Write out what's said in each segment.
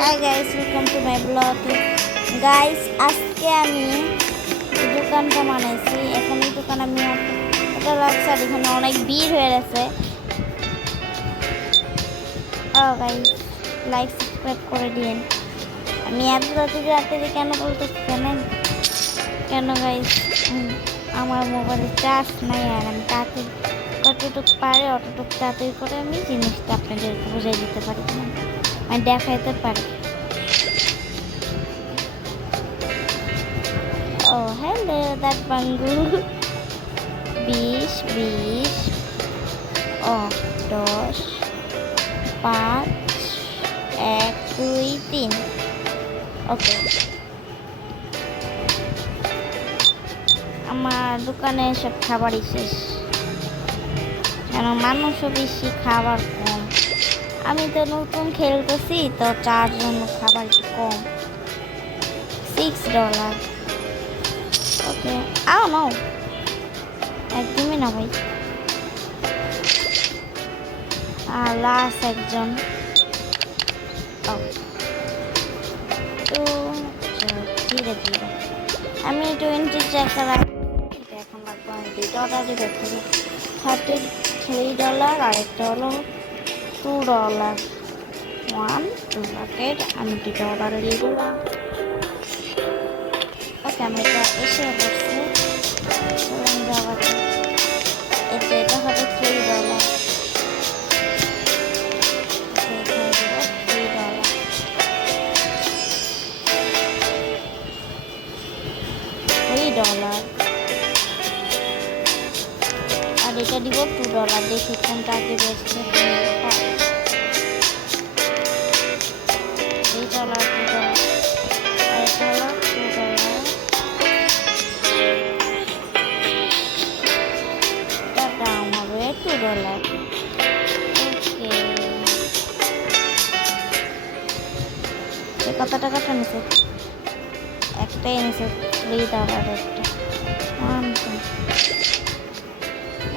Hi guys, welcome to my blog. Guys, আজকে আমি এই দোকানটা বানাইছি। এখন এই দোকান আমি এটা রাখছি আর এখানে অনেক ভিড় হয়ে গেছে। ও গাইস, লাইক সাবস্ক্রাইব করে দিন। আমি এত রাতে কেন বলতেছি জানেন? কেন গাইস, আমার মোবাইলে চার্জ নাই আর আমি তাড়াতাড়ি কতটুকু পারে অতটুকু তাড়াতাড়ি করে আমি জিনিসটা আপনাদেরকে বুঝিয়ে দিতে পারি, আমি দেখাইতে পারি। Oh, hello, that Bangu. 20, oh, 10, 5, 1, 2, 3. ওকে, আমার দোকানে সব খাবারই শেষ, কেন মানুষও বেশি খাবার কম। আমি তো নতুন খেলতেছি, তো চার জন্য খাবার একটু কম। $6। ওকে, আও নাও, একদমই না ভাই। আর লাস্ট একজন। তো ধীরে ধীরে আমি 20 টাকা এখন লাগবো। আমি দুইটা অর্ডারই দেখতে $33 আর একটা হলো $2। 2 প্যাকেট আমি দুইটা অর্ডার দিয়ে দিলাম। ওকে, আমি এটা এসে পড়ছি। এটা হবে $3। $3 আর এটা দিব $2। দেখি কোনটা আগে বেশি। $3 আর এটা হলো $2। এটার দাম হবে $2। ওকে, কত টাকাটা নিছে? একটাই নিছে $3 একটা।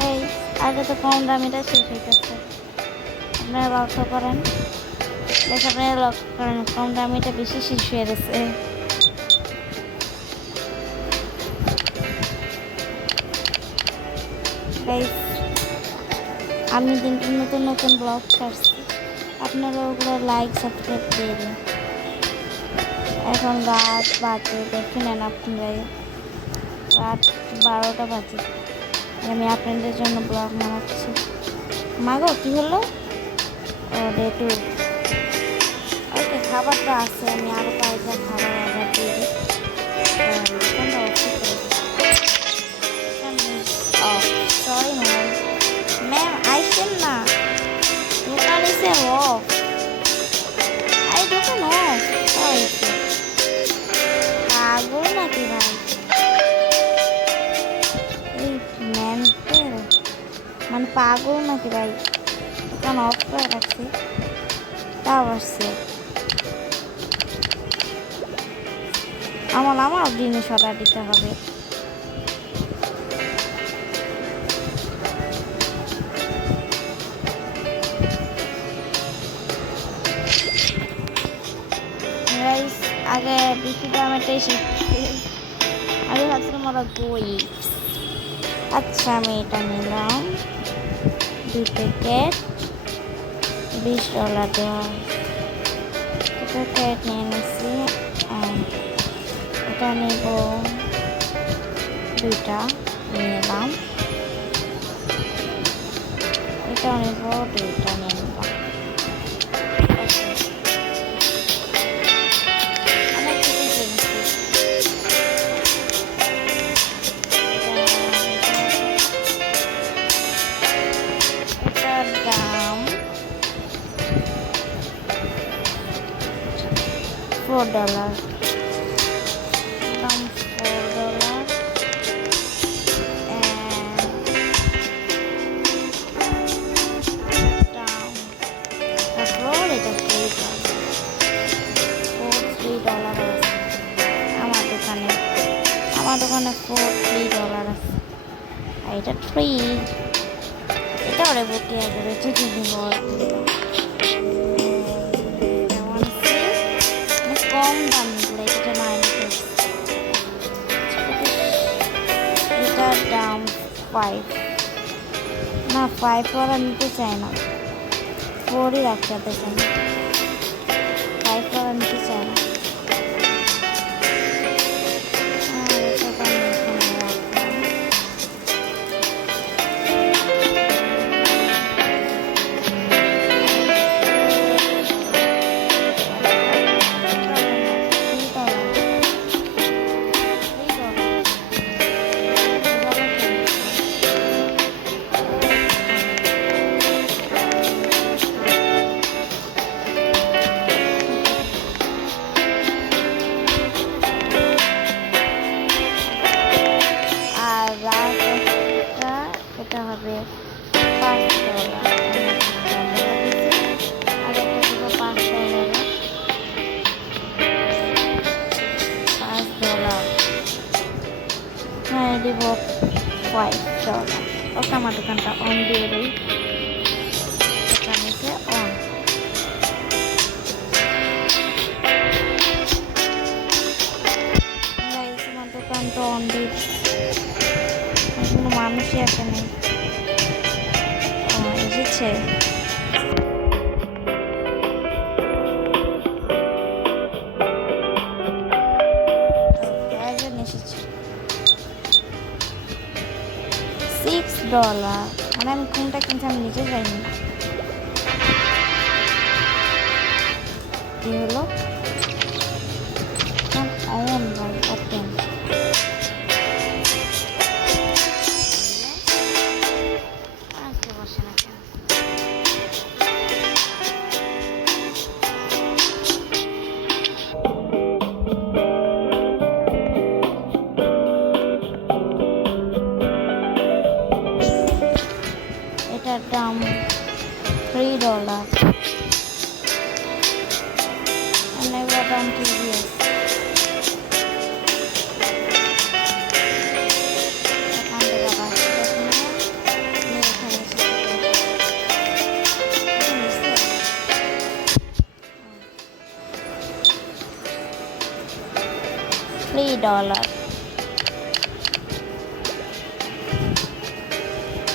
এই আগে তো কম দামিটা শেষ হইতেছে। আপনারা লক্ষ্য করেন, আপনারা লক্ষ্য করেন কম দামিটা বেশি শেষ হয়ে গেছে। আমি কিন্তু নতুন নতুন ব্লগ ছাড়ছি, আপনারা ওগুলো লাইক সাবস্ক্রাইব দিয়ে দিন। এখন রাত বাজে, দেখে নেন আপনারাই, রাত 12টা বাজে। আমি আপনাদের জন্য ব্লগ বানাচ্ছি। মাগো কি হলো? ও ডে 2। ওকে, খাবার তো আছে, আমি আরও কয়েকটা খাবার অর্ডার দিয়ে দিই। সরি ম্যাম, আইসেন না, দোকান এসে অফ। আরে দোকান অফ হয়েছে, পাগল নাকি ভাই? এই ম্যানটেল মানে পাগল নাকি ভাই? দোকান অফ করে রাখছি, তাও আসছে। আমার জিনিস অর্ডার দিতে হবে। আগে বেশি দামেটাই শিখছি, আগে ভাবছিলাম ওরা বই। আচ্ছা, আমি এটা নিলাম 2 প্যাকেট $20 দেওয়া। 2 প্যাকেট নিয়ে নিচ্ছি। এটা নেব, 2টা নিয়ে নিলাম। এটাও নেব, 2টা নিয়ে নিলাম। দাম $4। দাম $4। তারপর এটা $3 আছে আমার দোকানে। $3 আছে। আর এটা 3, এটা ওরে বুকে আসবে যদি দিব। কম দামগুলো, এটা 9 এটার দাম 5 না, 5 ওরা নিতে চায় না, 4ই রাখতে চায় না, 5 ওরা নিতে চায় না। এটা হবে $5 আর একটা দিব $5 হ্যাঁ দিব $5। ওকে, আমার দোকানটা অন দিয়ে দিই, দোকানে অন। আমার দোকানটা অন দিয়ে কোনো মানুষই আসে নেই। এসেছে একজন এসেছে $6। মানে আমি কোনটা কিনছি আমি নিজে জানি না। কি হলো? অন ভাই, ওপেন। বসে না কেন? এটার দাম $3। এগুলোর দাম TVS। $3।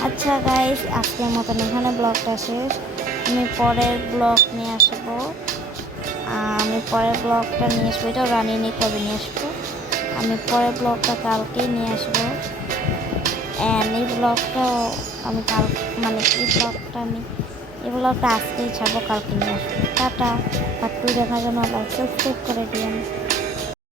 আচ্ছা গাইস, আজকের মতন এখানে ব্লগটা শেষ। আমি পরের ব্লগ নিয়ে আসবো, এটাও রানিয়ে নিয়ে কবে নিয়ে আসবো। আমি পরের ব্লগটা কালকেই নিয়ে আসবো। এই ব্লগটাও আমি এই ব্লগটা আজকেই ছাড়বো, কালকে নিয়ে আসবো। টাটা। আর তুই দেখার জন্য লাইক সাবস্ক্রাইব করে দিন।